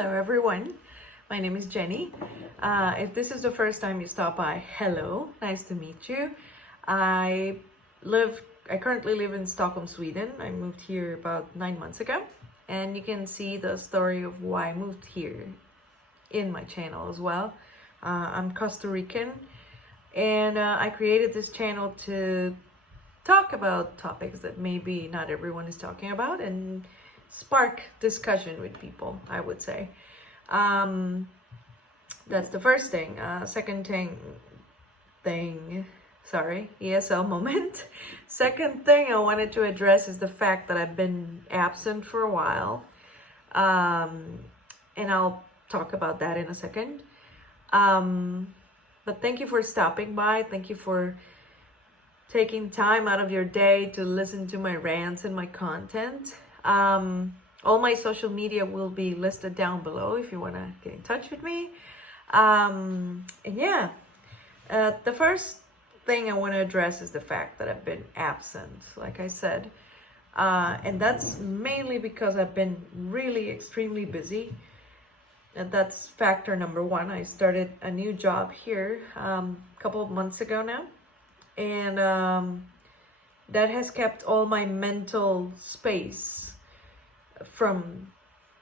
Hello everyone, my name is Jenny. If this is the first time you stop by, hello, nice to meet you. I currently live in Stockholm, Sweden. I moved here about 9 months ago, and you can see the story of why I moved here in my channel as well. I'm Costa Rican, and I created this channel to talk about topics that maybe not everyone is talking about and spark discussion with people, I would say. That's the first thing. Second thing, sorry, ESL moment. Second thing I wanted to address is the fact that I've been absent for a while. And I'll talk about that in a second. But thank you for stopping by. Thank you for taking time out of your day to listen to my rants and my content. All my social media will be listed down below if you want to get in touch with me. And yeah, the first thing I want to address is the fact that I've been absent, like I said. And that's mainly because I've been really extremely busy. And that's factor number one. I started a new job here a couple of months ago now. And that has kept all my mental space from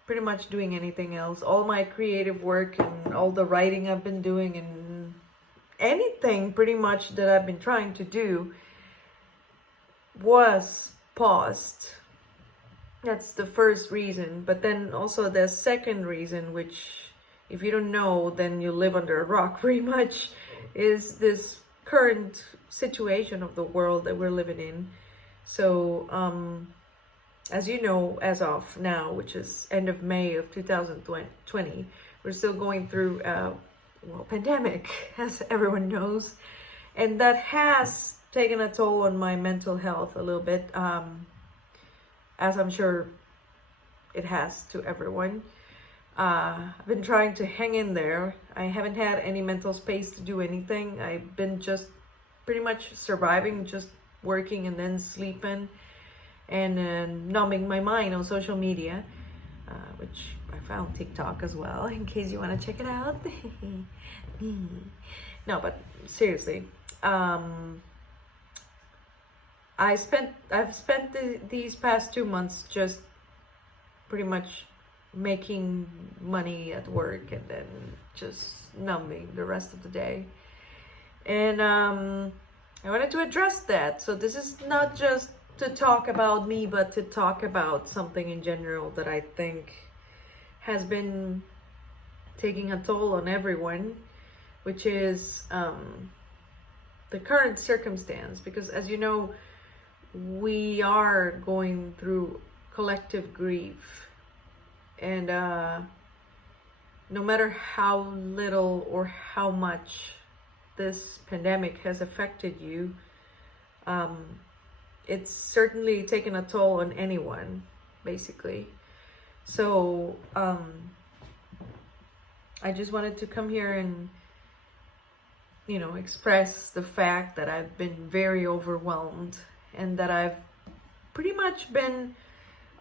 pretty much doing anything else. All my creative work and all the writing I've been doing and anything pretty much that I've been trying to do was paused. That's the first reason. But then also the second reason, which if you don't know, then you live under a rock pretty much, is this current situation of the world that we're living in. So as you know, as of now, which is end of May of 2020, we're still going through a pandemic, as everyone knows, and that has taken a toll on my mental health a little bit, as I'm sure it has to everyone. I've been trying to hang in there. I haven't had any mental space to do anything. I've been just pretty much surviving, just working and then sleeping and numbing my mind on social media, which I found TikTok as well, in case you want to check it out. No, but seriously, I've spent these past 2 months just pretty much making money at work and then just numbing the rest of the day. And I wanted to address that. So this is not just to talk about me, but to talk about something in general that I think has been taking a toll on everyone, which is the current circumstance. Because as you know, we are going through collective grief. And no matter how little or how much this pandemic has affected you, it's certainly taken a toll on anyone, basically. So I just wanted to come here and, express the fact that I've been very overwhelmed and that I've pretty much been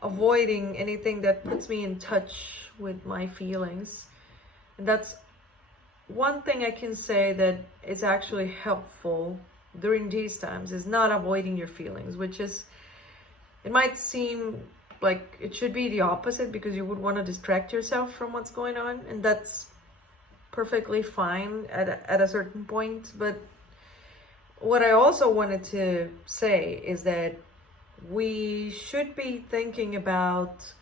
avoiding anything that puts me in touch with my feelings. And that's one thing I can say that is actually helpful during these times, is not avoiding your feelings, which is, it might seem like it should be the opposite because you would want to distract yourself from what's going on, and that's perfectly fine at a certain point. But what I also wanted to say is that we should be thinking about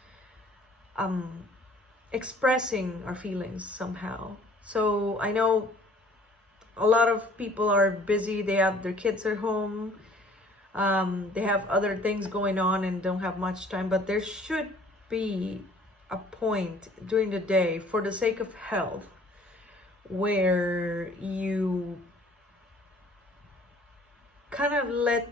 expressing our feelings somehow. So I know a lot of people are busy, they have their kids at home, they have other things going on and don't have much time, but there should be a point during the day, for the sake of health, where you kind of let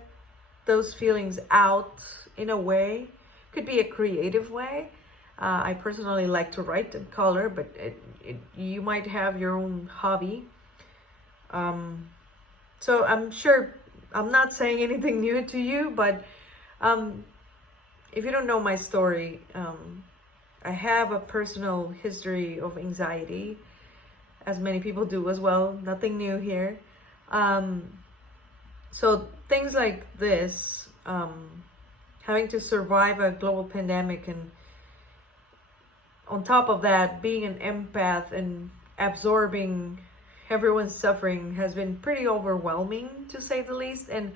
those feelings out in a way. Could be a creative way. I personally like to write and color, but you might have your own hobby. So I'm sure I'm not saying anything new to you, but if you don't know my story, I have a personal history of anxiety, as many people do as well. Nothing new here. So things like this, having to survive a global pandemic, and on top of that, being an empath and absorbing everyone's suffering has been pretty overwhelming, to say the least. And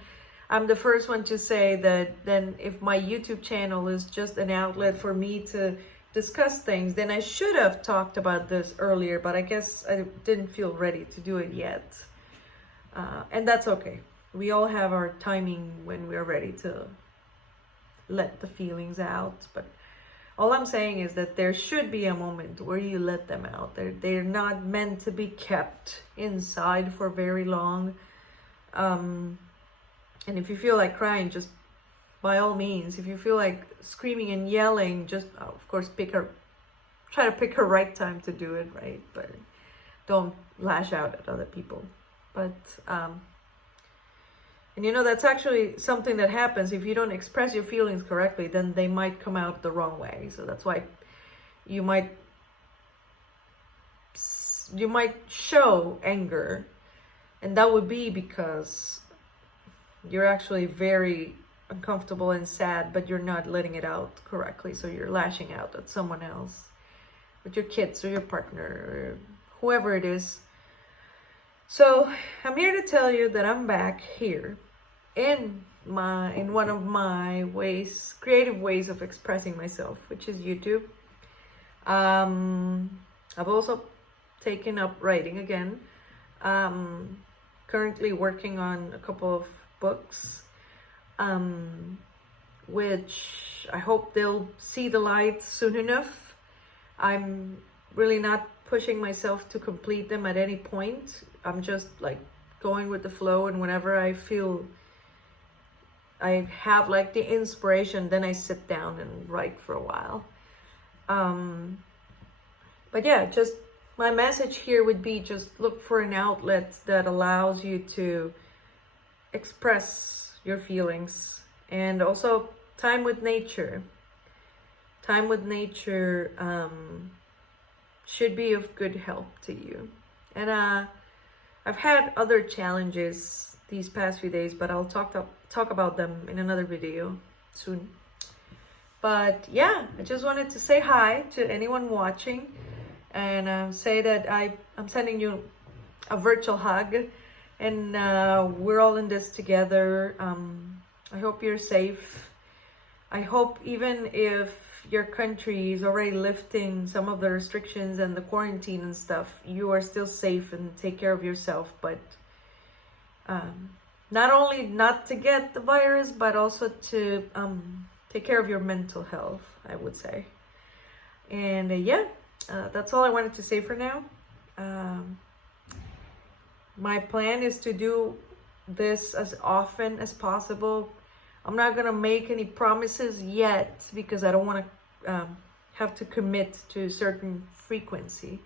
I'm the first one to say that then if my YouTube channel is just an outlet for me to discuss things, then I should have talked about this earlier, but I guess I didn't feel ready to do it yet. And that's okay. We all have our timing when we're ready to let the feelings out. But all I'm saying is that there should be a moment where you let them out. They're not meant to be kept inside for very long. And if you feel like crying, just by all means. If you feel like screaming and yelling, just of course try to pick a right time to do it, right? But don't lash out at other people. But and you know, that's actually something that happens if you don't express your feelings correctly, then they might come out the wrong way. So that's why you might show anger, and that would be because you're actually very uncomfortable and sad, but you're not letting it out correctly. So you're lashing out at someone else, with your kids or your partner or whoever it is. So I'm here to tell you that I'm back here in one of my creative ways of expressing myself, which is YouTube. I've also taken up writing again. Currently working on a couple of books, which I hope they'll see the light soon enough. I'm really not pushing myself to complete them at any point. I'm just like going with the flow, and whenever I feel I have like the inspiration, then I sit down and write for a while. But yeah, just my message here would be just look for an outlet that allows you to express your feelings. And also time with nature. Time with nature should be of good help to you. And I've had other challenges these past few days, but I'll talk about them in another video soon. But yeah, I just wanted to say hi to anyone watching, and say that I'm sending you a virtual hug, and we're all in this together. I hope you're safe. I hope even if your country is already lifting some of the restrictions and the quarantine and stuff, you are still safe and take care of yourself. But not only not to get the virus, but also to take care of your mental health, I would say. And that's all I wanted to say for now. My plan is to do this as often as possible. I'm not gonna make any promises yet because I don't want to have to commit to a certain frequency.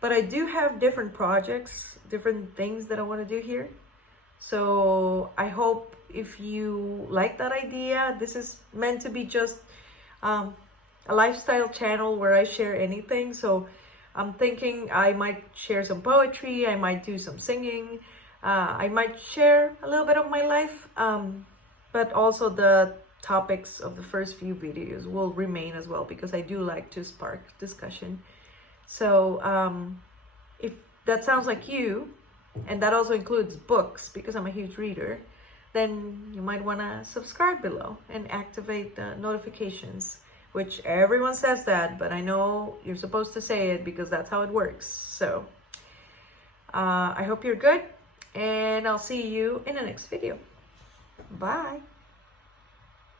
But I do have different projects, different things that I want to do here. So I hope if you like that idea, this is meant to be just a lifestyle channel where I share anything. So I'm thinking I might share some poetry, I might do some singing, I might share a little bit of my life, but also the topics of the first few videos will remain as well, because I do like to spark discussion. So if that sounds like you, and that also includes books because I'm a huge reader, then you might want to subscribe below and activate the notifications, which everyone says that, but I know you're supposed to say it because that's how it works. So I hope you're good, and I'll see you in the next video. Bye.